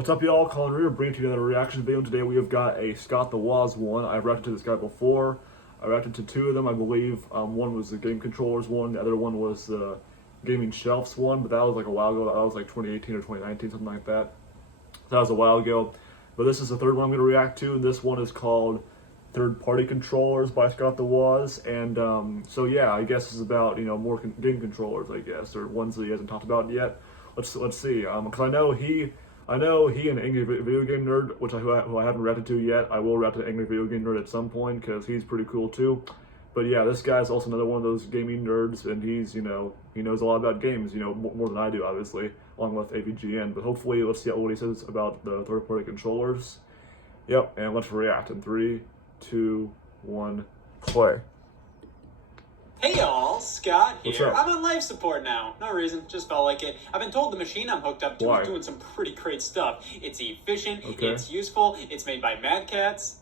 What's up, y'all? Colin Reader bringing to you another reaction video. Today we have got a Scott the Woz one. I've reacted to this guy before. I reacted to two of them, I believe. One was the game controllers one, the other one was the gaming shelves one, but that was like a while ago. That was like 2018 or 2019, something like that. That was a while ago. But this is the third one I'm going to react to, and this one is called Third-Party Controllers by Scott the Woz. And so yeah, I guess it's about, more game controllers, I guess, or ones that he hasn't talked about yet. Let's see, because I know he and Angry Video Game Nerd, who I haven't reacted to yet. I will react to Angry Video Game Nerd at some point because he's pretty cool too. But yeah, this guy's also another one of those gaming nerds, and he's, he knows a lot about games, more than I do, obviously, along with AVGN. But hopefully, let's see what he says about the third-party controllers. Yep, and let's react in 3, 2, 1, play. Hey y'all, Scott What's here. up? I'm on life support now. No reason, just felt like it. I've been told the machine I'm hooked up to Why? is doing some pretty great stuff. It's efficient, Okay. it's useful, it's made by Mad Cats.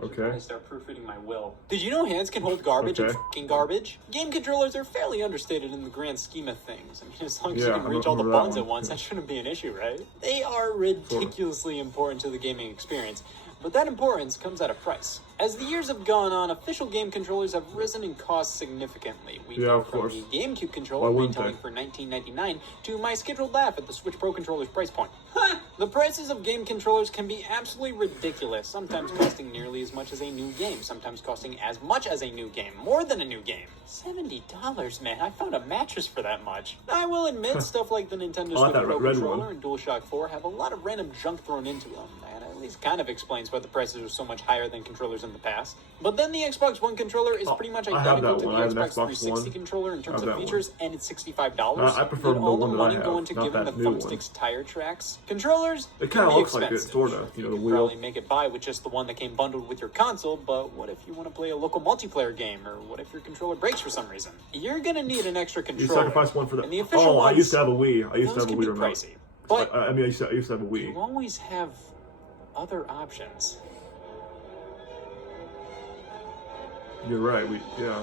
Okay. I start proofreading my will. Did you know hands can hold garbage and Okay. fucking garbage? Game controllers are fairly understated in the grand scheme of things. I mean, as long as you Yeah, can I reach all the remember that buttons at one. once, that shouldn't be an issue, right? They are ridiculously important to the gaming experience. But that importance comes at a price. As the years have gone on, official game controllers have risen in cost significantly. We Yeah, go of from course. the GameCube Why controller wouldn't retailing they? for $19.99 to my scheduled laugh at the Switch Pro controller's price point. The prices of game controllers can be absolutely ridiculous, sometimes costing nearly as much as a new game, sometimes costing as much as a new game, more than a new game. $70, man, I found a mattress for that much. I will admit, stuff like the Nintendo I like Switch that Pro red controller one. and DualShock 4 have a lot of random junk thrown into them. That at least kind of explains why the prices are so much higher than controllers in the past. But then the Xbox One controller is pretty much I have identical that to one. the I have an Xbox Xbox 360 One. controller in terms I have of that features, and it's $65. I prefer With the all the one that I money have, going to not giving the that new one. thumbsticks tire tracks. Controllers It can kinda be looks like it, expensive. sorta, You the can wheel. probably make it by with just the one that came bundled with your console, but what if you want to play a local multiplayer game, or what if your controller breaks for some reason? You're gonna need an extra You controller. sacrifice one for the. And the official I used to have a ones, Wii. I used to those have a can be Wii remote. pricey. But I used to have a Wii. you always have other options. You're right. Yeah.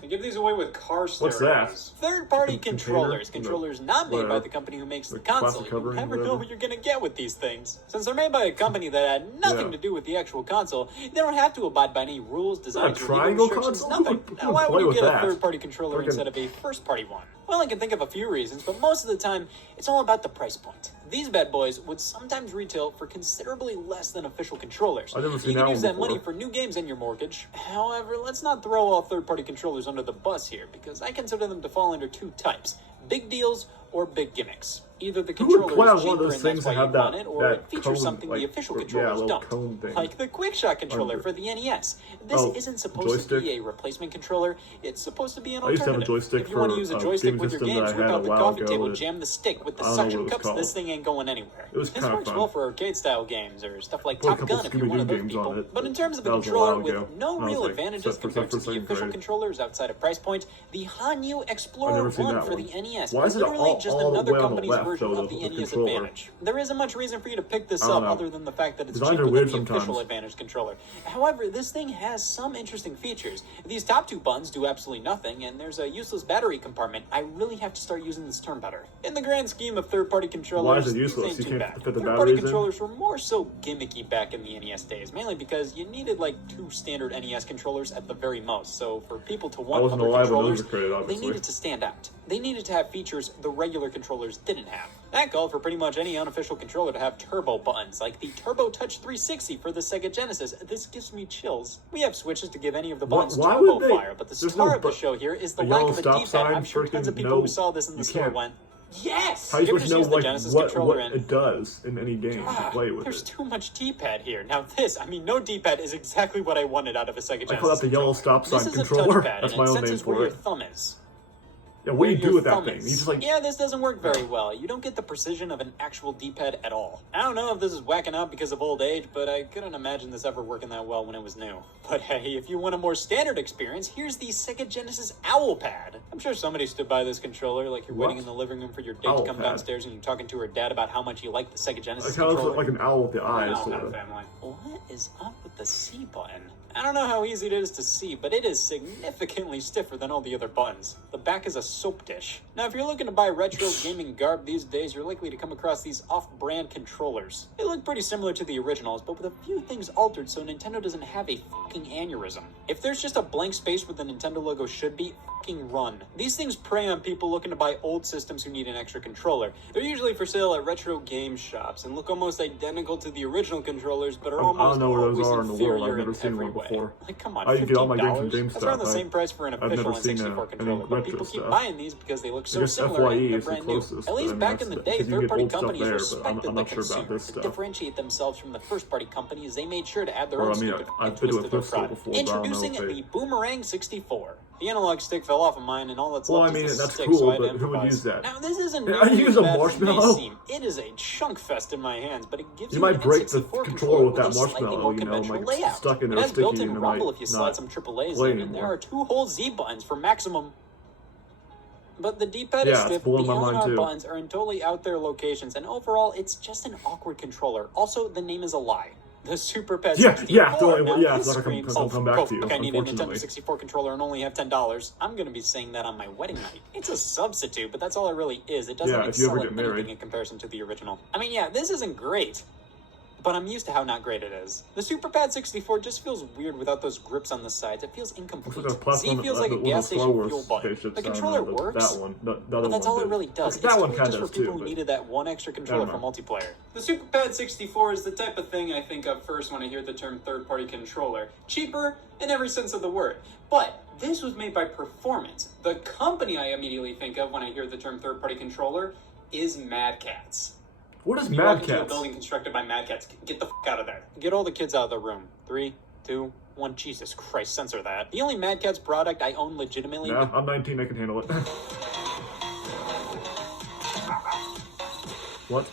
They give these away with car stereos. What's that? Third-party Container? controllers not made by Whatever. the company who makes the The plastic console. You covering, never know whatever. what you're gonna get with these things. Since they're made by a company that had nothing Yeah. to do with the actual console, they don't have to abide by any rules, designs, or legal triangle restrictions, console? nothing. Who Now, why play would you with get that? a third-party controller Freaking- instead of a first-party one? Well, I can think of a few reasons, but most of the time, it's all about the price point. These bad boys would sometimes retail for considerably less than official controllers. I've never seen You that can use one that money before. for new games and your mortgage. However, let's not throw all third-party controllers under the bus here, because I consider them to fall under two types: big deals or big gimmicks. Either the Who would controller play on is one of cheaper those and that's things why that you have that- want it, or that it features cone, something the like, official yeah, controllers little don't. cone thing. Like the QuickShot controller Under- for the NES. This Oh, isn't supposed joystick? to be a replacement controller. It's supposed to be an I used to have a alternative. joystick If you want to for use a a joystick game with your system that games, I whip had out a the while coffee ago table, that- jam the stick with the I don't know suction what it was cups. This called. thing ain't going anywhere. It was This kinda works fun. well for arcade-style games or stuff like Put a Top couple Gun if you're one of Scooby-Doo those games people. on it, But in terms of a that was a controller while with ago. no When I was, real like, advantages for compared to the second official grade. controllers outside of price point, the Hanyu Explorer never seen 1 that for one. the NES Why is it literally all just the another way on the company's left, version though, of the the NES controller? Advantage. There isn't much reason for you to pick this I don't up know. other than the fact that it's Designs are cheaper than weird the sometimes. official Advantage controller. However, this thing has some interesting features. These top two buttons do absolutely nothing, and there's a useless battery compartment. I really have to start using this term better. In the grand scheme of third-party controllers, Why is it these useless? ain't You too can't bad. fit the Third-party batteries in? controllers were more so gimmicky back in the NES days, mainly because you needed like two standard NES controllers at the very most. So for people to I want wasn't other alive when controllers, those were created, they obviously. needed to stand out. They needed to have features the regular controllers didn't have. That called for pretty much any unofficial controller to have turbo buttons, like the Turbo Touch 360 for the Sega Genesis. This gives me chills. We have switches to give any of the buttons Why turbo would they- fire, but the there's star no of the bu- show here is the a lack yellow of a stop D-pad. sign, I'm sure tons of freaking people no, who saw this in the you store can't. went, yes! How are you ever supposed to know use the like Genesis what controller in? it does in any game to play with There's it? too much D-pad here. Now this, no D-pad is exactly what I wanted out of a Sega Genesis. I call that the yellow stop sign This is controller. a touchpad, That's and my it own name senses where for your it. thumb is. Yeah, what do you Where do your with that thumb thing? is. You just like Yeah, this doesn't work very well. You don't get the precision of an actual D-pad at all. I don't know if this is whacking out because of old age, but I couldn't imagine this ever working that well when it was new. But hey, if you want a more standard experience, here's the Sega Genesis Owl Pad. I'm sure somebody stood by this controller like you're What? waiting in the living room for your date Owl to come Pad? downstairs and you're talking to her dad about how much you like the Sega Genesis it kind of controller. looks like an owl with the eyes. No, Sort not of. family. What is up with the C button? I don't know how easy it is to see, but it is significantly stiffer than all the other buttons. The back is a soap dish. Now, if you're looking to buy retro gaming garb these days, you're likely to come across these off-brand controllers. They look pretty similar to the originals, but with a few things altered so Nintendo doesn't have a fucking aneurysm. If there's just a blank space where the Nintendo logo should be, fucking run. These things prey on people looking to buy old systems who need an extra controller. They're usually for sale at retro game shops and look almost identical to the original controllers, but are almost I don't know where those always are in the world. inferior I've never in seen every one way. before. Like, come on, I can get all my games from $15? That's around the GameStop. same price for an I've official never seen N64 any controller, but retro people keep stuff. buying these because they look I so guess similar FYE and they're is the brand new. closest, At least but I mean, back in the that's day, because you can get third-party old stuff companies there, but respected I'm the not sure about consumer. this To stuff. differentiate themselves from the first-party companies, they made sure to add their Or, own I mean, stupid I've twist been to to a their thrift store product. before, but I don't know Introducing if they... the Boomerang 64. The analog stick fell off of mine, and all that's Well, left I mean, is the that's stick, cool, so I had to but who would improvise. use that? Now, this isn't Yeah, I nearly use as a bad as it may marshmallow. seem. It is a chunk fest in my hands, but it gives You you might an break the N64 controller with that a slightly marshmallow, more you know, conventional like layout. stuck in It there has sticky, built-in and it rumble might if you slide not some AAAs play in, and there anymore. are 2 whole Z buttons for maximum. But the D-pad Yeah, is it's stiff, the blowing my L and mind, R too. buttons are in totally out there locations, and overall, it's just an awkward controller. Also, the name is a lie. The Super Pet Yeah, 64. yeah, totally, Now, yeah, this it's not gonna screams, come back to you, fuck, I need a Nintendo unfortunately. 64 controller and only have $10. I'm gonna be saying that on my wedding night. It's a substitute, but that's all it really is. It doesn't Yeah, if you excel ever at get married. anything in comparison to the original. I mean, yeah, this isn't great, but I'm used to how not great it is. The Super Pad 64 just feels weird without those grips on the sides. It feels incomplete. Looks like a platform, Z feels like a one of gas the Star station Wars fuel button. spaceships, The I don't controller know, works, that one, the other but that's one all it did. really does. That It's one totally kinda just for does people too, who but... needed that one extra controller for Never multiplayer. The Super Pad 64 is the type of thing I think of first when I hear the term third-party controller. Cheaper in every sense of the word. But this was made by Performance. The company I immediately think of when I hear the term third-party controller is Mad Catz. What is You Mad walk into a Catz? building constructed by Mad Catz. Get the fuck out of there. Get all the kids out of the room. 3, 2, 1. Jesus Christ, censor that. The only Mad Catz product I own legitimately... Yeah, I'm 19, I can handle it. What?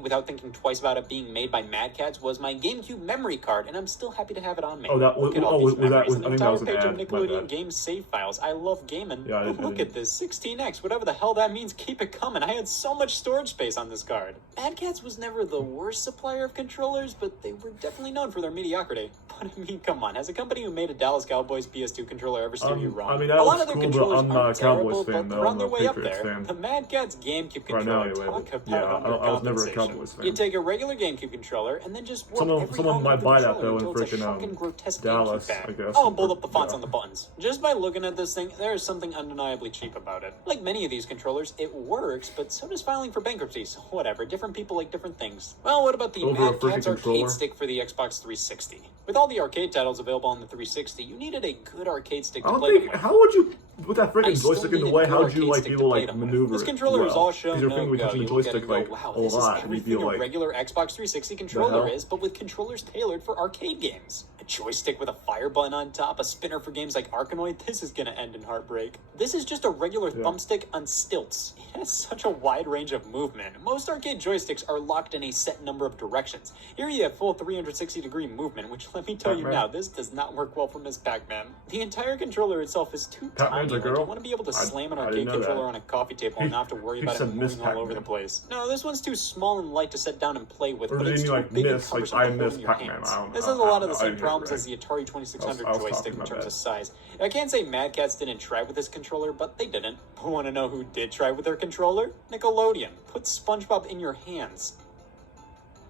without thinking twice about it being made by Mad Catz was my GameCube memory card, and I'm still happy to have it on me. Oh, that was, Look at all these was that memories, was, an I think that entire was an page of ad. My Nickelodeon bad. game save files. I love gaming. Yeah, I But look didn't- at this, 16x, whatever the hell that means, keep it coming. I had so much storage space on this card. Mad Catz was never the worst supplier of controllers, but they were definitely known for their mediocrity. But I mean, come on, has a company who made a Dallas Cowboys PS2 controller ever steer you wrong? I mean, that a lot looks of their cool, but controllers I'm not aren't a Cowboys terrible, fan, but though. they're on I'm their a way up Patriots there. fan. The Mad Catz GameCube Right now, controller, anyway. talk about Yeah, I was never a undercompensation. Cowboys fan. You take a regular GameCube controller and then just warp every Someone element might of the buy that, controller though, in until it's a freaking, shocking, grotesque Dallas, GameCube I bag. guess. I'll bold up the fonts Yeah. on the buttons. Just by looking at this thing, there is something undeniably cheap about it. Like many of these controllers, it works, but so does filing for bankruptcy, so whatever. Different people like different things. Well, what about the Over a Mad freaking Catz arcade controller? stick for the Xbox 360? With all the arcade titles available on the 360, you needed a good arcade stick I to don't play them think. with. How would you, with that I freaking still joystick in the needed way, good how would you arcade like stick be to able to play like them with. maneuver This it controller is well? all show, Because your no finger would be go. touching the You look at it joystick and go, like wow, a this is lot, and you'd be everything a like, regular Xbox 360 controller hell? is, but with controllers tailored for arcade games. A joystick with a fire button on top, a spinner for games like Arkanoid. This is gonna end in heartbreak. This is just a regular thumbstick on stilts. It has such a wide range of movement. Most arcade joysticks are locked in a set number of directions. Here you have full 360-degree movement, which let me tell you Pac-Man? now, this does not work well for Miss Pac-Man. The entire controller itself is too Pac-Man's tiny. a Like, you girl? want to be able to I- slam an I arcade didn't know controller that. on a coffee table and not have to worry He about it said Miss moving all over the Pac-Man. place. No, this one's too small and light to set down and play with, Or but did it's you too mean like big and miss, like cumbersome I to hold miss in your Pac-Man? hands. I don't This know. has a lot of I the don't same know. I problems didn't as the Atari 2600 I was joystick talking in about terms that. of size. I can't say Mad Catz didn't try with this controller, but they didn't. Want to know who did try with their controller? Nickelodeon. Put SpongeBob in your hands.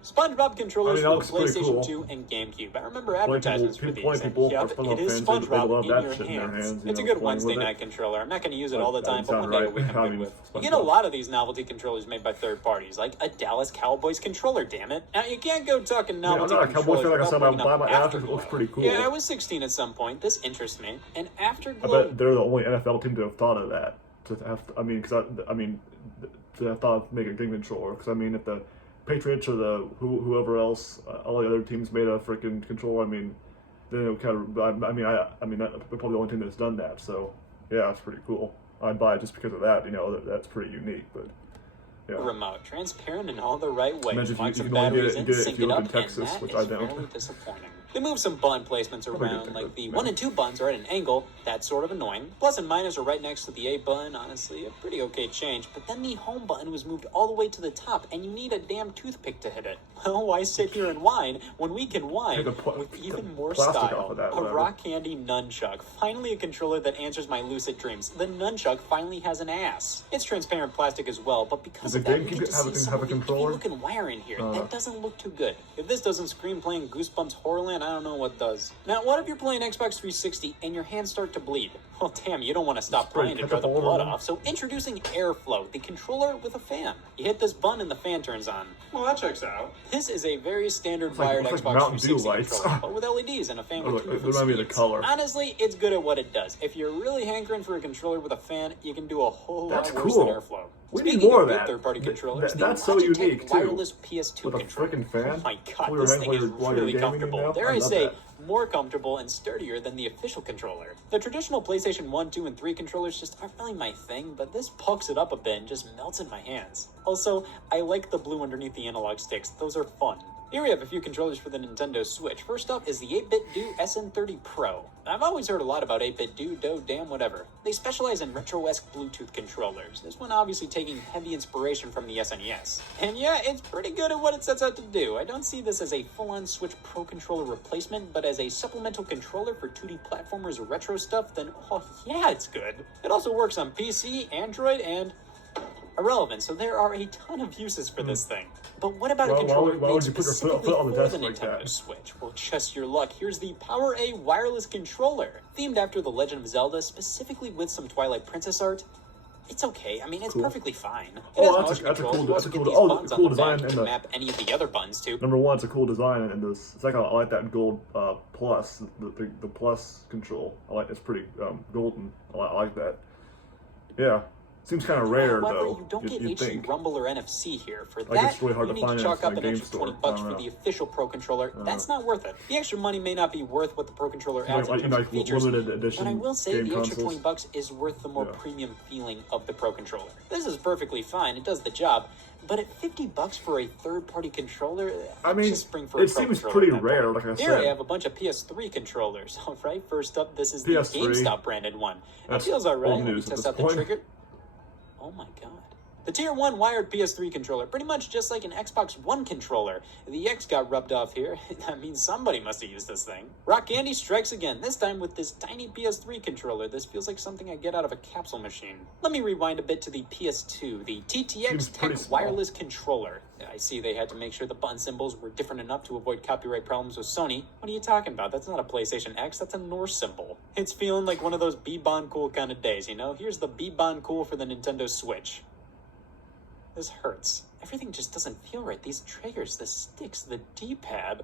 SpongeBob controllers I mean, that for the looks pretty PlayStation cool. 2 and GameCube. I remember Plenty advertisements for people- these. plenty people And yep, are SpongeBob it is fans, they love SpongeBob in that your shit in their hands. hands, you It's a know, good playing Wednesday with it. night controller. I'm not going to use it But all the that time, but sounds one day a right. week I'm How do good you with. You SpongeBob? get a lot of these novelty controllers made by third parties, like a Dallas Cowboys controller, damn it. Now, you can't go talking I'm novelty not a Cowboys controllers fan, like I without said, I'm bringing buy up my ass, it Afterglow. looks pretty cool. Yeah, I was 16 at some point. This interests me. And I Afterglow... bet they're the only NFL team to have thought of that. To have, I mean, to have thought of making a game controller. Because I mean, if the Patriots or the whoever else, all the other teams made a freaking controller, I mean, then it would kind of. I mean, we're probably the only team that's done that. So yeah, it's pretty cool. I'd buy it just because of that. You know, that's pretty unique. But yeah. remote, transparent in all the right ways. Imagine if Plug you some can only batteries get in, it if sync you it live up, in Texas, and which that I is don't. very disappointing. They move some button placements around, like the 1 and 2 buttons are at an angle. That's sort of annoying. Plus and minus are right next to the A button. Honestly, a pretty okay change. But then the home button was moved all the way to the top, and you need a damn toothpick to hit it. Well, why sit here and whine when we can whine with even more style? A rock candy nunchuck. Finally a controller that answers my lucid dreams. The nunchuck finally has an ass. It's transparent plastic as well, but because of that, we get to see some looking wire in here. That doesn't look too good. If this doesn't scream playing Goosebumps Horrorland, I don't know what does. Now, what if you're playing Xbox 360 and your hands start to bleed? Well, damn, you don't want to stop playing to dry the blood off. So introducing Airflow, the controller with a fan. You hit this button and the fan turns on. Well, that checks out. This is a very standard wired Xbox 360 controller, but with LEDs and a fan with 2 different speeds. Honestly, it's good at what it does. If you're really hankering for a controller with a fan, you can do a whole lot worse than Airflow. We need more of that. Third-party controllers, that's so unique too. Wireless PS2 with a freaking fan. Oh my god, this thing is really comfortable. Dare I say, more comfortable and sturdier than the official controller. The traditional PlayStation 1, 2, and 3 controllers just aren't really my thing, but this pucks it up a bit and just melts in my hands. Also, I like the blue underneath the analog sticks. Those are fun. Here we have a few controllers for the Nintendo Switch. First up is the 8-Bit Do SN30 Pro. I've always heard a lot about 8-Bit Do, damn whatever. They specialize in retro-esque Bluetooth controllers. This one obviously taking heavy inspiration from the SNES. And yeah, it's pretty good at what it sets out to do. I don't see this as a full-on Switch Pro controller replacement, but as a supplemental controller for 2D platformers or retro stuff, then oh yeah, it's good. It also works on PC, Android, and irrelevant, so there are a ton of uses for this thing. But what about a controller made specifically for the Nintendo Switch? Well, just your luck. Here's the Power A wireless controller, themed after The Legend of Zelda, specifically with some Twilight Princess art. It's okay. I mean, it's perfectly fine. That's a cool design. And map any of the other buttons to. Number one, it's a cool design, and this. It's like I like that gold plus, the plus control. It's pretty golden. I like that. Yeah. Seems kind of rare, though. You don't get HD Rumble or NFC here. For that, it's really hard you need to chalk up an extra $20 for the official Pro Controller. That's not worth it. The extra money may not be worth what the Pro Controller adds in terms of features, but I will say the extra $20 is worth the more premium feeling of the Pro Controller. This is perfectly fine. It does the job. But at $50 for a third-party controller, I mean, it seems pretty rare, like I said. Here I have a bunch of PS3 controllers. All right, first up, this is the GameStop branded one. It feels all right. Let me test out the trigger. Oh my god. The Tier 1 wired PS3 controller, pretty much just like an Xbox One controller. The X got rubbed off here. That means somebody must have used this thing. Rock Candy strikes again, this time with this tiny PS3 controller. This feels like something I get out of a capsule machine. Let me rewind a bit to the PS2, the TTX Tech wireless controller. I see they had to make sure the button symbols were different enough to avoid copyright problems with Sony. What are you talking about? That's not a PlayStation X, that's a Norse symbol. It's feeling like one of those Be-Bon Cool kind of days, you know? Here's the Be-Bon Cool for the Nintendo Switch. This hurts. Everything just doesn't feel right. These triggers, the sticks, the D-pad.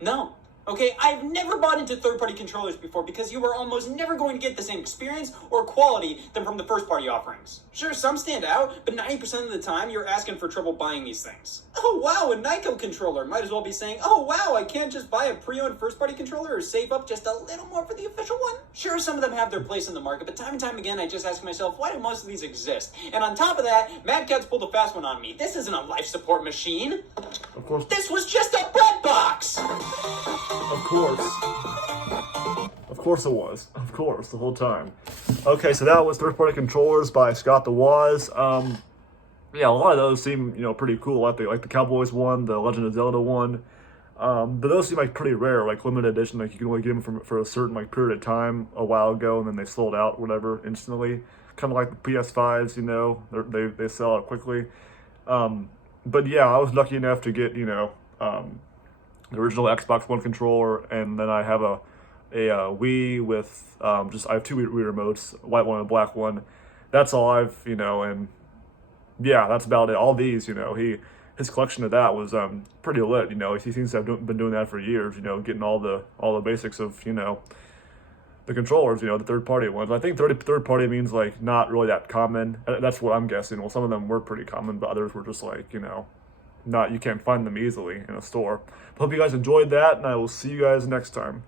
No. Okay, I've never bought into third-party controllers before because you are almost never going to get the same experience or quality than from the first-party offerings. Sure, some stand out, but 90% of the time, you're asking for trouble buying these things. Oh wow, a Nyko controller. Might as well be saying, oh wow, I can't just buy a pre-owned first-party controller or save up just a little more for the official one? Sure, some of them have their place in the market, but time and time again, I just ask myself, why do most of these exist? And on top of that, Mad Catz pulled a fast one on me. This isn't a life support machine. Of course. This was just a bread box! Of course. Of course it was. Of course, the whole time. Okay, so that was third-party controllers by Scott the Waz. Yeah, a lot of those seem, pretty cool. Like the Cowboys one, the Legend of Zelda one. But those seem like pretty rare, like limited edition. Like you can only get them for a certain period of time a while ago, and then they sold out, whatever, instantly. Kind of like the PS5s, they sell out quickly. But yeah, I was lucky enough to get the original Xbox One controller, and then I have a Wii with I have two Wii remotes, a white one and a black one. That's all I've and yeah, that's about it. All these, his collection of that was pretty lit. He seems to have been doing that for years. Getting all the basics of the controllers. The third party ones. I think third party means like not really that common. That's what I'm guessing. Well, some of them were pretty common, but others were just like you can't find them easily in a store. Hope you guys enjoyed that, and I will see you guys next time.